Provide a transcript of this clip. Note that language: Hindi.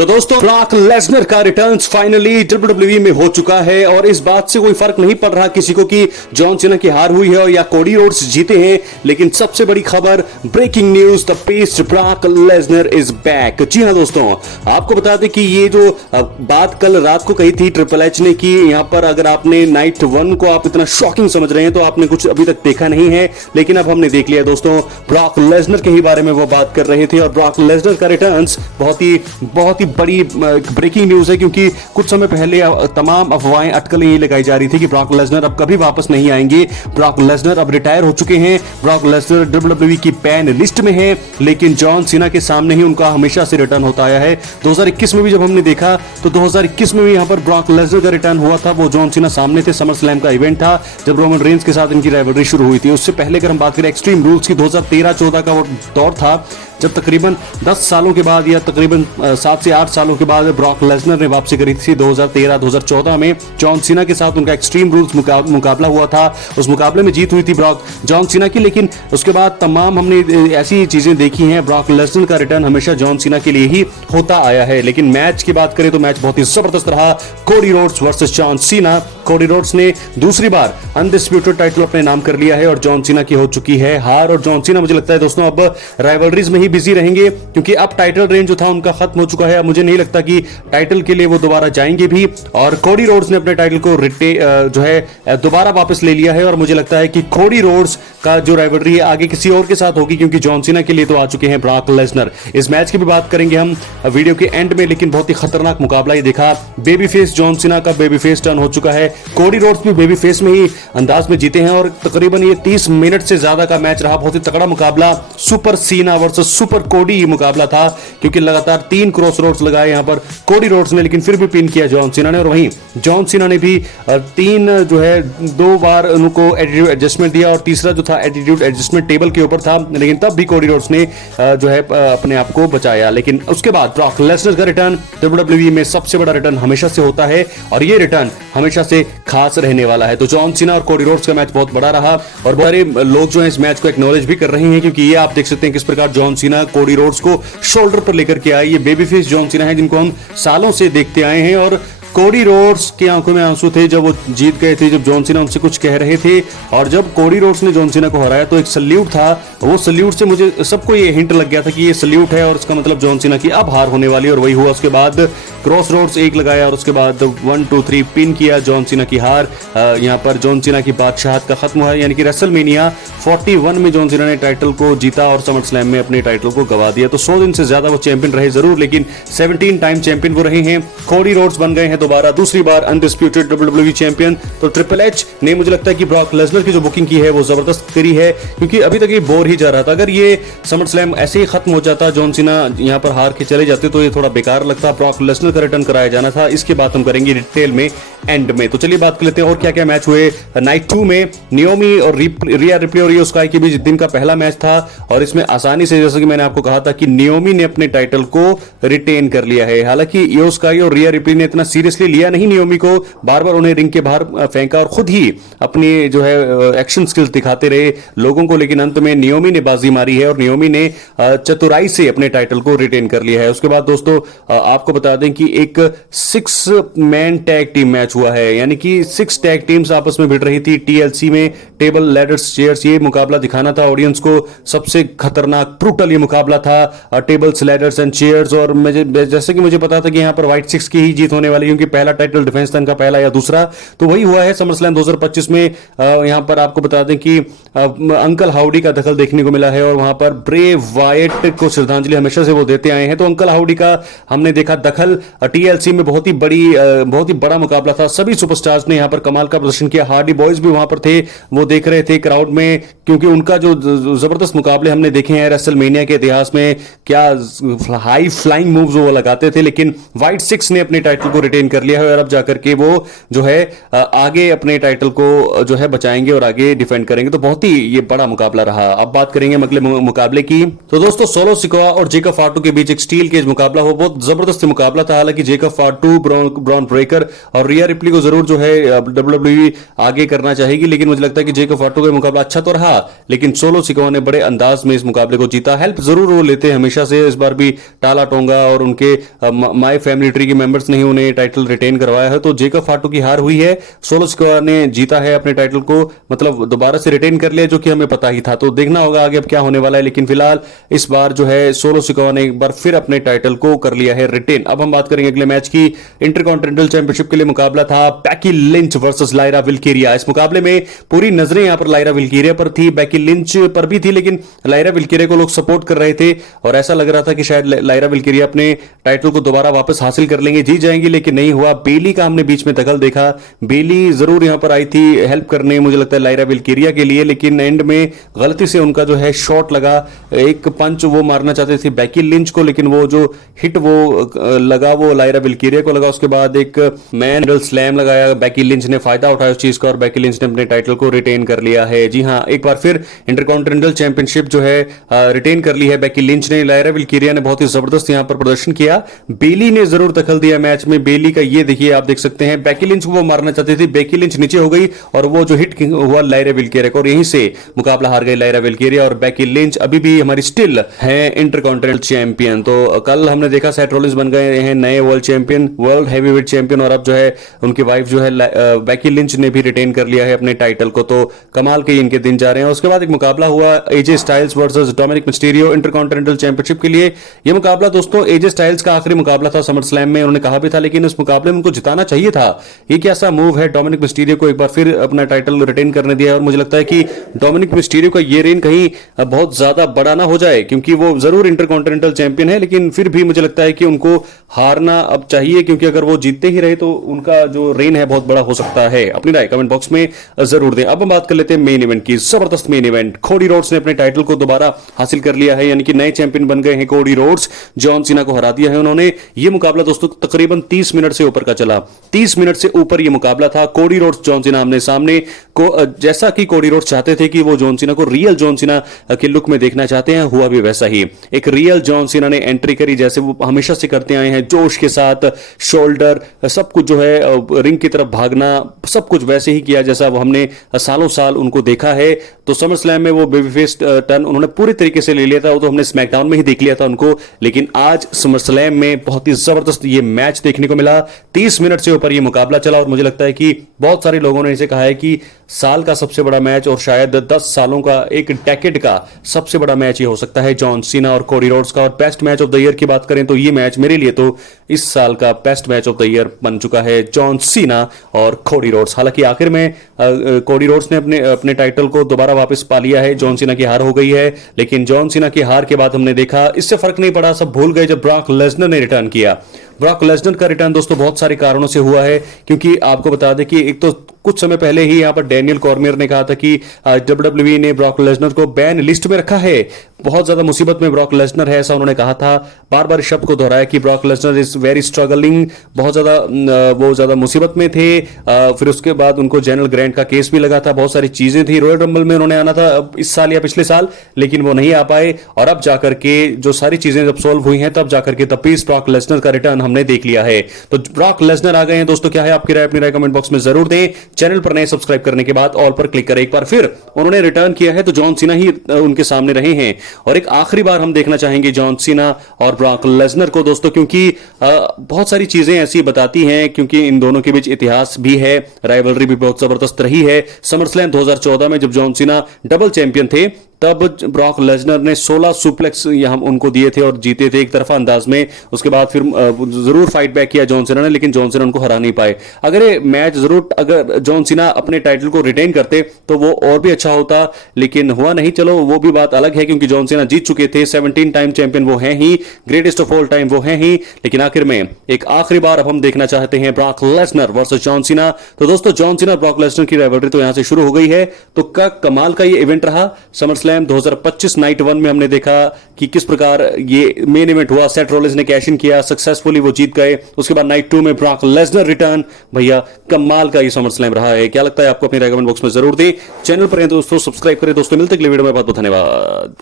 तो दोस्तों ब्रॉक लेसनर का रिटर्न्स फाइनली डब्ल्यूडब्ल्यूई में हो चुका है और इस बात से कोई फर्क नहीं पड़ रहा किसी को कि जॉन सीना की हार हुई है या कोडी रोड्स जीते हैं। लेकिन सबसे बड़ी खबर, breaking news, the beast Brock Lesnar is back. जी हां दोस्तों, आपको बता दें कि ये जो बात कल रात को कही थी ट्रिपल एच ने कि यहां पर अगर आपने नाइट 1 को आप इतना शॉकिंग समझ रहे हैं तो आपने कुछ अभी तक देखा नहीं है, लेकिन अब हमने देख लिया दोस्तों। ब्रॉक लेसनर के ही बारे में वो बात कर रहे थे और ब्रॉक लेसनर का रिटर्न्स बहुत ही बड़ी ब्रेकिंग न्यूज है, क्योंकि कुछ समय पहले तमाम अफवाहें अटकलें ये लगाई जा रही थी कि ब्रॉक लेसनर अब कभी वापस नहीं आएंगे। ब्रॉक लेसनर अब रिटायर हो चुके हैं, ब्रॉक लेसनर डब्ल्यूडब्ल्यूई की बैन लिस्ट में है, लेकिन जॉन सीना के सामने ही उनका हमेशा से रिटर्न होता आया है। 2021 में भी जब हमने देखा तो 2021 में भी यहां पर ब्रॉक लेसनर का रिटर्न हुआ था, वो जॉन सीना सामने थे। समर स्लैम का इवेंट था जब रोमन रेंज के साथ इनकी राइवलरी शुरू हुई थी। उससे पहले अगर हम बात करें एक्सट्रीम रूल्स की, 2013-14 का वो दौर था जब तकरीबन 10 सालों के बाद या तकरीबन 7 से 8 सालों के बाद ब्रॉक लेसनर ने वापसी करी थी। 2013-2014 में जॉन सीना के साथ उनका एक्सट्रीम रूल्स मुकाबला हुआ था। उस मुकाबले में जीत हुई थी जॉन सीना की, लेकिन उसके बाद तमाम हमने ऐसी चीजें देखी हैं। ब्रॉक लेसनर का रिटर्न हमेशा जॉन सीना के लिए ही होता आया है। लेकिन मैच की बात करें तो मैच बहुत ही जबरदस्त रहा। Cody Rhodes versus John Cena. Cody Rhodes ने दूसरी बार अनडिस्प्यूटेड टाइटल अपने नाम कर लिया है और जॉन सीना की हो चुकी है हार। और जॉन सीना मुझे लगता है दोस्तों अब राइवलरीज में ही बिजी रहेंगे, क्योंकि अब टाइटल रेंज जो था उनका खत्म हो चुका है। मुझे नहीं लगता कि टाइटल के लिए वो दोबारा जाएंगे भी। और कोडी रोड्स ने अपने टाइटल को जो है दोबारा वापस ले लिया है और मुझे लगता है कि कोडी रोड्स का जो राइवलरी है आगे किसी और के साथ होगी, क्योंकि जॉन सीना के लिए तो आ चुके हैं ब्रॉक लेसनर। इस मैच की भी बात करेंगे हम वीडियो के एंड में, लेकिन बहुत ही खतरनाक मुकाबला ये देखा। बेबी फेस जॉन सीना का बेबी फेस टर्न हो चुका है। कोडी रोड्स भी बेबी फेस में ही अंदाज में जीते हैं और तकरीबन ये 30 मिनट से ज्यादा का मैच रहा। बहुत ही तगड़ा मुकाबला, सुपर सीना वर्सेस सुपर कोडी मुकाबला था, क्योंकि लगातार 3 क्रॉस रोड्स लगाए यहां पर कोडी रोड्स ने, लेकिन फिर भी पिन किया जॉन सीना ने। और वहीं जॉन सीना ने भी 2 बार उनको एटीट्यूड एडजस्टमेंट दिया और तीसरा जो था एटीट्यूड एडजस्टमेंट टेबल के ऊपर था, लेकिन तब भी कोडी रोड्स ने जो है अपने आप को बचाया। लेकिन उसके बाद ब्रॉक लेसनर का रिटर्न डब्ल्यूडब्ल्यूई में सबसे बड़ा रिटर्न हमेशा से होता है और ये रिटर्न हमेशा से खास रहने वाला है। तो जॉन सीना और कोडी रोड्स का मैच बहुत बड़ा रहा और बहुत सारे लोग जो है इस मैच को एक्नॉलेज भी कर रहे हैं, क्योंकि ये आप देख सकते हैं किस प्रकार जॉन सीना कोडी रोड्स को शोल्डर पर लेकर के आए। ये बेबी फेस जॉन सीना है जिनको हम सालों से देखते आए हैं और कोडी रोड्स की आंखों में आंसू थे जब वो जीत गए थे, जब जॉन सीना उनसे कुछ कह रहे थे। और जब कोडी रोड्स ने जॉन सीना को हराया तो एक सल्यूट था, वो सल्यूट से मुझे सबको ये हिंट लग गया था कि ये सल्यूट है और इसका मतलब जॉन सीना की अब हार होने वाली है, और वही हुआ। उसके बाद क्रॉस रोड्स एक लगाया और उसके बाद 1 2 3 पिन किया, जॉन सीना की हार। यहाँ पर जॉन सीना की बादशाहत का खत्म हुआ, यानी कि रेसलमेनिया 41 में जॉन सीना ने टाइटल को जीता और समर स्लैम में अपने टाइटल को गवा दिया। तो 100 दिन से ज्यादा वो चैंपियन रहे जरूर, लेकिन 17 टाइम चैंपियन वो रहे हैं। कोडी रोड्स बन गए हैं दोबारा दूसरी बार अनडिस्प्यूटेड डब्ल्यूडब्ल्यूई चैंपियन। तो ट्रिपल एच ने मुझे लगता है कि ब्रॉक लेसनर की जो बुकिंग की है वो जबरदस्त करी है, क्योंकि अभी तक ये बोर ही जा रहा था। अगर ये समर स्लैम ऐसे ही खत्म हो जाता, जॉन सीना यहाँ पर हार के चले जाते, तो ये थोड़ा बेकार लगता। ब्रॉक लेसनर का रिटर्न कराया जाना था। इसकी बात हम करेंगे डिटेल में एंड में। तो चलिए बात कर लेते हैं और क्या क्या मैच हुए नाइट 2 में। नियोमी और रिया रिप्ले और इयो स्काई के बीच दिन का पहला मैच था और इसमें आसानी से, जैसा कि मैंने आपको कहा था कि नियोमी ने अपने टाइटल को रिटेन कर लिया है। हालांकि इयो स्काई और रिया रिप्ले ने इतना सीरियसली लिया नहीं नियोमी को, बार बार उन्हें रिंग के बाहर फेंका और खुद ही अपनी जो है एक्शन स्किल्स दिखाते रहे लोगों को, लेकिन अंत में नियोमी ने बाजी मारी है और नियोमी ने चतुराई से अपने टाइटल को रिटेन कर लिया है। उसके बाद दोस्तों आपको बता दें कि एक 6 मैन टैग टीम मैच हुआ है, यानी कि 6 टैग टीम्स आपस में भिड़ रही थी टीएलसी में। टेबल लैडर्स चेयर्स ये मुकाबला दिखाना था ऑडियंस को, सबसे खतरनाक ब्रूटल ये मुकाबला था। टेबल्स लैडर्स एंड चेयर्स, और जैसे कि मुझे पता था कि यहां पर व्हाइट 6 की ही जीत होने वाली, क्योंकि पहला टाइटल डिफेंस था इनका, पहला या दूसरा, तो वही हुआ है समर स्लैम 2025 में। यहां पर आपको बता दें कि अंकल हाउडी का दखल देखने को मिला है और वहां पर ब्रे वायट को श्रद्धांजलि हमेशा से वो देते आए हैं, तो अंकल हाउडी का हमने देखा दखल। टीएलसी में बहुत ही बड़ा मुकाबला था। सभी सुपरस्टार्स ने यहां पर कमाल का प्रदर्शन किया। हार्डी बॉयज भी वहां पर थे, वो देख रहे थे क्राउड में, क्योंकि उनका जो जबरदस्त मुकाबले हमने देखे हैं रेसलमेनिया के इतिहास में, क्या हाई फ्लाइंग मूव्स वो लगाते थे। लेकिन व्हाइट 6 ने अपने टाइटल को रिटेन कर लिया है और अब जाकर के वो जो है आगे अपने टाइटल को जो है बचाएंगे और आगे डिफेंड करेंगे। तो बहुत ही ये बड़ा मुकाबला रहा। अब बात करेंगे अगले मुकाबले की। तो दोस्तों सोलो सिकोआ और जेकब फाटू के बीच एक स्टील केज मुकाबला हो, बहुत जबरदस्त मुकाबला था। हालांकि जेकब फाटू, ब्रॉन ब्रेकर और रिया रिप्ली को जरूर जो है डब्ल्यूडब्ल्यूई आगे करना चाहेगी, लेकिन मुझे लगता है कि जेकब फाटू का मुकाबला अच्छा तो रहा, लेकिन सोलो सिकोआ ने बड़े अंदाज में इस मुकाबले को जीता। हेल्प जरूर वो लेते हैं हमेशा से, इस बार भी टाला टोंगा और उनके माय फैमिली ट्री के मेंबर्स ने ही उन्हें टाइटल रिटेन करवाया है। तो जेकब फाटू की हार हुई है, सोलो सिकोआ ने जीता है अपने टाइटल को, मतलब दोबारा से रिटेन कर लिया, जो कि हमें पता ही था। तो देखना होगा आगे अब क्या होने वाला है, लेकिन फिलहाल इस बार जो है सोलो सिकोआ ने एक बार फिर अपने टाइटल को कर लिया है रिटेन। अब हम बात करेंगे अगले मैच की। इंटरकॉन्टिनेंटल चैंपियनशिप के लिए मुकाबला था बैकी लिंच वर्सेस लायरा विल्केरिया। इस मुकाबले में पूरी नजरें यहां पर लायरा विल्केरिया पर थी, बैकी लिंच पर भी थी, लेकिन लायरा विल्केरिया को लोग सपोर्ट कर रहे थे और ऐसा लग रहा था कि शायद लायरा विल्केरिया अपने टाइटल को दोबारा वापस हासिल कर लेंगे, जीत जाएंगे, लेकिन नहीं हुआ। बेली का हमने बीच में दखल देखा, बेली जरूर यहां पर आई थी हेल्प करने, मुझे लगता है लायरा विल्केरिया के लिए, लेकिन एंड में गलती से उनका जो है शॉट लगा, एक पंच वो मारना चाहते थे बैकी लिंच को, लेकिन वो जो हिट वो लगा वो लायरा विल्केरिया को लगा। उसके बाद एक मैन स्लैम लगाया, बैकी लिंच ने फायदा उठाया उस चीज का और बैकी लिंच ने अपने टाइटल को रिटेन कर लिया है। जी हां, एक बार फिर इंटरकॉन्टिनेंटल चैंपियनशिप जो है रिटेन कर ली है बैकी लिंच ने। लायरा विल्केरिया ने बहुत ही जबरदस्त यहां पर प्रदर्शन किया। बेली ने जरूर दखल दिया मैच में, बेली का ये देखिए आप देख सकते हैं, बैकी लिंच को वो मारना चाहते थे, बैकी लिंच नीचे हो गई और वो जो हिट हुआ लायरा विल्केरिया को, और यहीं से मुकाबला हार गए लायरा विल्केरिया और बैकी लिंच अभी भी हमारी स्टिल है इंटरकॉन्टिनेंटल चैंपियन। तो कल हमने देखा सेथ रॉलिंस बन गए हैं नए world champion, world heavyweight champion, और अब जो है उनकी वाइफ जो है बैकी लिंच ने भी रिटेन कर लिया है अपने टाइटल को। तो कमाल के इनके दिन जा रहे हैं। उसके बाद एक मुकाबला हुआ AJ Styles versus Dominik Mysterio intercontinental championship के लिए। यह मुकाबला दोस्तों एजे स्टाइल्स का आखिरी मुकाबला था समर स्लैम में, उन्होंने कहा भी था, लेकिन इस मुकाबले में उनको जिताना चाहिए था। ये कैसा मूव है डोमिनिक मिस्टीरियो को एक बार फिर अपना टाइटल रिटेन करने दिया, और मुझे लगता है कि डोमिनिक मिस्टीरियो का ये रेन कहीं बहुत ज्यादा बड़ा ना हो जाए, क्योंकि वो जरूर इंटरकॉन्टिनेंटल चैंपियन है, लेकिन फिर भी मुझे लगता है कि उनको हारना अब चाहिए, क्योंकि अगर वो जीतते ही रहे तो उनका जो रेन है बहुत बड़ा हो सकता है। अपनी राय कमेंट बॉक्स में जरूर दें। अब हम बात कर लेते हैं मेन इवेंट की। जबरदस्त मेन इवेंट, कोडी रोड्स ने अपने टाइटल को दोबारा हासिल कर लिया है, यानी कि नए चैंपियन बन गए हैं कोडी रोड्स। जॉन सीना को हरा दिया है उन्होंने। ये मुकाबला दोस्तों तकरीबन 30 मिनट से ऊपर का चला, 30 मिनट से ऊपर ये मुकाबला था। कोडी रोड्स जॉन सीना आमने सामने को, जैसा कि कोडी रोड्स चाहते थे कि वो जॉन सीना को रियल जॉन सीना के लुक में देखना चाहते हैं, हुआ भी वैसा ही। एक रियल जॉन सीना ने एंट्री करी जैसे वो हमेशा से करते आए हैं, जोश के साथ, शोल्डर सब कुछ जो है रिंग की तरफ भागना, सब कुछ वैसे ही किया जैसा वो हमने सालों साल उनको देखा है। तो समर स्लैम में वो बेबी फेस टर्न उन्होंने पूरी तरीके से ले लिया था, वो तो हमने स्मैकडाउन में ही देख लिया था उनको, लेकिन आज समर स्लैम में बहुत ही जबरदस्त ये मैच देखने को मिला। 30 मिनट से ऊपर ये मुकाबला चला और मुझे लगता है कि बहुत सारे लोगों ने इसे कहा है कि साल का सबसे बड़ा मैच और शायद 10 सालों का, एक डेकेड का सबसे बड़ा मैच ये हो सकता है जॉन सीना और कोडी रोड्स का। और best match of the year की बात करें तो ये मैच मेरे लिए तो इस साल का best match of the year बन चुका है, जॉन सीना और कोडी रोड्स। हालांकि आखिर में कोडी रोड्स ने अपने टाइटल को दोबारा वापस पा लिया है, जॉन सीना की हार हो गई है, लेकिन जॉन सीना की हार के बाद हमने देखा इससे फर्क नहीं पड़ा, सब भूल गए जब ब्रॉक लेसनर ने रिटर्न किया। ब्रॉक लेसनर का रिटर्न दोस्तों बहुत सारे कारणों से हुआ है, क्योंकि आपको बता दें कि एक तो कुछ समय पहले ही यहां पर डैनियल कॉर्मियर ने कहा था कि डब्ल्यूडब्ल्यूई ने ब्रॉक लेसनर को बैन लिस्ट में रखा है, बहुत ज्यादा मुसीबत में ब्रॉक लेसनर है, ऐसा उन्होंने कहा था। बार बार शब्द को दोहराया कि Brock Lesnar is very struggling, बहुत ज्यादा वो ज्यादा मुसीबत में थे। फिर उसके बाद उनको जनरल ग्रांट का केस भी लगा था, बहुत सारी चीजें थी। रॉयल रंबल में उन्होंने आना था इस साल या पिछले साल, लेकिन वो नहीं आ पाए, और अब जाकर के जो सारी चीजें जब सोल्व हुई हैं तब जाकर के द पीस ब्रॉक लेसनर का रिटर्न हमने देख लिया है। तो ब्रॉक लेसनर आ गए हैं दोस्तों। क्या है आपकी राय? अपनी राय कमेंट बॉक्स में जरूर दें। चैनल पर नए सब्सक्राइब करने के बाद ऑल पर क्लिक करें। एक बार फिर उन्होंने रिटर्न किया है तो जॉन सीना ही उनके सामने रहे हैं, और एक आखिरी बार हम देखना चाहेंगे जॉन सीना और ब्रॉक लेसनर को दोस्तों, क्योंकि बहुत सारी चीजें ऐसी बताती हैं, क्योंकि इन दोनों के बीच इतिहास भी है, राइवलरी भी बहुत जबरदस्त रही है। समरस्लैम 2014 में जब जॉन सीना डबल चैंपियन थे तब ब्रॉक लेसनर ने 16 सुप्लेक्स हम उनको दिए थे और जीते थे एक तरफा अंदाज में। उसके बाद फिर जरूर फाइट बैक किया जॉन सीना ने, लेकिन जॉन सीना उनको हरा नहीं पाए। अगर ये मैच जरूर, अगर जॉन सीना अपने टाइटल को रिटेन करते तो वो और भी अच्छा होता, लेकिन हुआ नहीं। चलो वो भी बात अलग है, क्योंकि जॉन सीना जीत चुके थे, 17 टाइम चैंपियन वो हैं ही, ग्रेटेस्ट ऑफ ऑल टाइम वो हैं ही, लेकिन आखिर में एक आखिरी बार अब हम देखना चाहते हैं Brock Lesnar versus John Cena. तो दोस्तों जॉन सीना ब्रॉक लेसनर की राइवलरी तो यहां से शुरू हो गई है। तो क्या कमाल का ये इवेंट रहा समरस्लैम 2025 नाइट 1 में हमने देखा कि किस प्रकार ये मेन इवेंट हुआ। सेथ रॉलिंस ने कैश इन किया सक्सेसफुली, वो जीत गए। उसके बाद नाइट 2 में ब्रॉक लेसनर रिटर्न, भैया कमाल का ये समरस्लैम रहा है। क्या लगता है आपको? अपनी राय कमेंट बॉक्स में जरूर दें। चैनल पर हैं दोस्तों सब्सक्राइब करें। दोस्तों मिलते अगले वीडियो में, बहुत बहुत धन्यवाद।